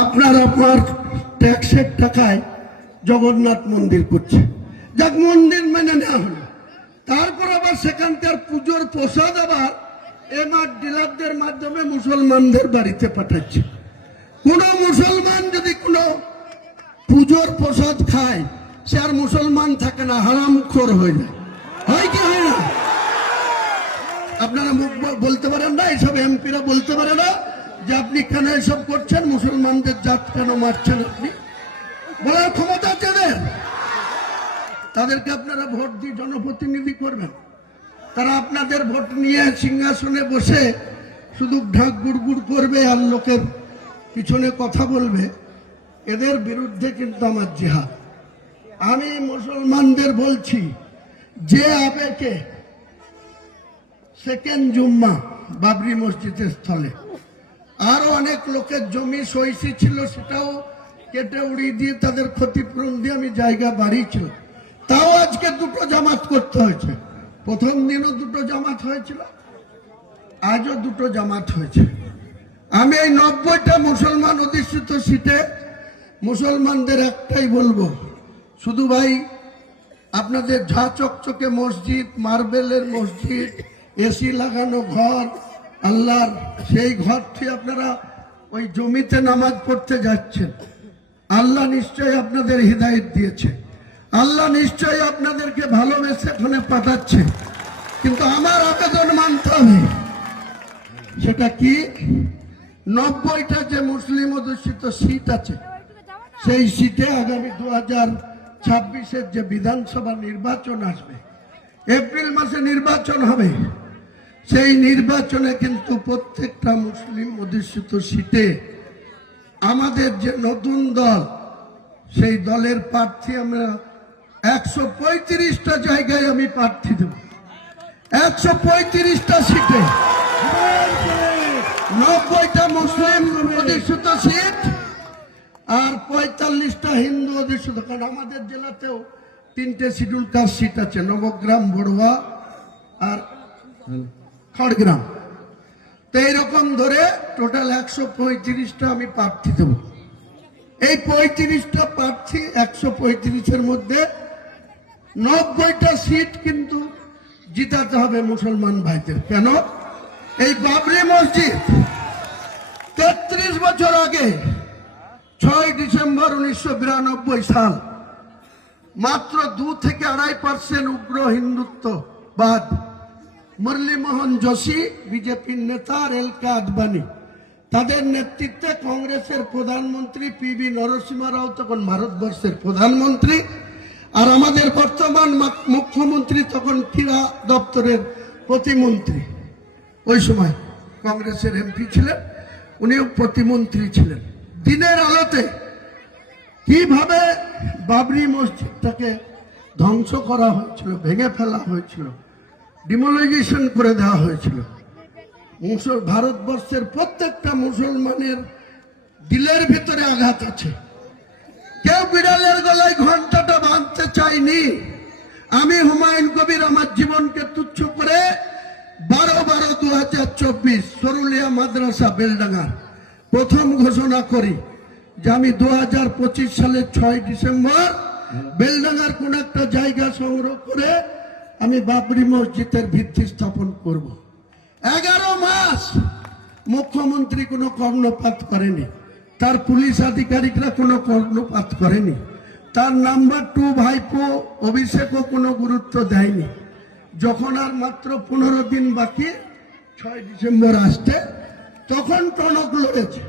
আপনার আমার ট্যাক্সের টাকায় জগন্নাথ মন্দির করছে, যাক মন্দির মেনে নেওয়া হলো। তারপর আবার সেখানকার পুজোর প্রসাদ আবার এমআর ডিলারদের মাধ্যমে মুসলমানদের বাড়িতে পাঠাচ্ছে। কোন মুসলমান যদি কোনো পুজোর প্রসাদ খায়, সে আর মুসলমান থাকে না, হারামখোর হয়ে যায়। হয় কি হয় না? আপনারা মুখ বলতে পারেন না, এইসব এমপিরা বলতে পারে না যে আপনি কেন এসব করছেন, মুসলমানদের জাত কেন মারছেন? আপনি বলার ক্ষমতা আছে তাদেরকে আপনারা ভোট দিয়ে জনপ্রতিনিধি করবেন। তারা আপনাদের ভোট নিয়ে সিংহাসনে বসে শুধু ঢাক গুড়গুড় করবে আর লোকের পিছনে কথা বলবে। এদের বিরুদ্ধে কিন্তু আমার জিহাদ। আমি মুসলমানদের বলছি, যে আবেগে সেকেন্ড জুম্মা বাবরি মসজিদের স্থলে আরো অনেক লোকের জমি সইসি ছিল, সেটাও কেটে উড়িয়ে দিয়ে তাদের ক্ষতিপূরণ দিয়ে আমি জায়গা বাড়িয়েছিল। তাও আজকে দুটো জামাত করতে হয়েছে। প্রথম দিনও দুটো জামাত হয়েছিল, আজও দুটো জামাত হয়েছে। আমি এই 90টা মুসলমান অধিষ্ঠিত সিটে মুসলমানদের একটাই বলবো, শুধু ভাই আপনাদের ঝা চকচকে মসজিদ, মার্বেলের মসজিদ, এসি লাগানো ঘর, আল্লাহর সেই ঘরটি আপনারা ওই জমিতে নামাজ পড়তে যাচ্ছেন। আল্লাহ নিশ্চয়ই আপনাদের হিদায়াত দিয়েছে, আল্লাহ নিশ্চয়ই আপনাদেরকে ভালোবেসে এখানে পাঠাচ্ছে। কিন্তু আমার আবেদন মানতে হবে, সেটা কি? 90টা যে মুসলিম অধ্যুষিত সিট আছে, সেই সিটে আগামী 2026-এর যে বিধানসভা নির্বাচন আসবে, এপ্রিল মাসে নির্বাচন হবে, সেই নির্বাচনে কিন্তু প্রত্যেকটা মুসলিম অধ্যুষিত সিটে আমাদের যে নতুন দল, সেই দলের প্রার্থী আমরা 135টা জায়গায় আমি প্রার্থী দেব। 135টা সিটে 90টা মুসলিম অধ্যুষিত সিট আর 45টা হিন্দু অধ্যুষিত। কারণ আমাদের জেলাতেও 3টে শিডিউল কাস্ট সিট আছে, নবগ্রাম, বড়ুয়া আর খড়গ্রাম। তো এইরকম ধরে টোটাল 135টা আমি প্রার্থী দেব। এই 35টা প্রার্থী 135-এর মধ্যে 90টা সিট কিন্তু জিতাতে হবে মুসলমান ভাইদের। কেন? এই বাবরি মসজিদ 33 বছর আগে 6 ডিসেম্বর 1992 সাল মাত্র 2 থেকে 2.5% উগ্র হিন্দুত্ববাদ মুরলীমোহন যোশী, বিজেপির নেতা, আর এলকে আদবানি, তাদের নেতৃত্বে কংগ্রেসের প্রধানমন্ত্রী পিভি নরসিংহ রাও তখন ভারতবর্ষের প্রধানমন্ত্রী, আর আমাদের বর্তমান মুখ্যমন্ত্রী তখন ক্রীড়া দপ্তরের প্রতিমন্ত্রী। ওই সময় কংগ্রেসের এমপি ছিলেন, উনিও প্রতিমন্ত্রী ছিলেন। দিনের আলোতে কিভাবে বাবরি মসজিদটাকে ধ্বংস করা হয়েছিল, ভেঙে ফেলা হয়েছিল, ডিমোলাইজেশন করে দেওয়া হয়েছিল। ভারতবর্ষের প্রত্যেকটা মুসলমানের দিলের ভিতরে আঘাত আছে। কেউ বিড়ালের গলায় ঘন্টাটা বাঁধতে চায়নি। আমি হুমায়ুন কবির আমার জীবনকে তুচ্ছ করে 12/12/2024 সরুলিয়া মাদ্রাসা বেলডাঙ্গার প্রথম ঘোষণা করি যে আমি 2025 সালের 6 ডিসেম্বর বেলডাঙ্গার কোন একটা জায়গা সংগ্রহ করে আমি বাবরি মসজিদের ভিত্তি স্থাপন করব। 11 মাস মুখ্যমন্ত্রী কোনো কর্ণপাত করেনি, তার পুলিশ আধিকারিকরা কোনো কর্ণপাত করেনি, তার নাম্বার 2 ভাইপো অভিষেকও কোনো গুরুত্ব দেয়নি। যখন আর মাত্র 15 দিন বাকি 6 ডিসেম্বর আসতে, তখন টনক লড়েছে।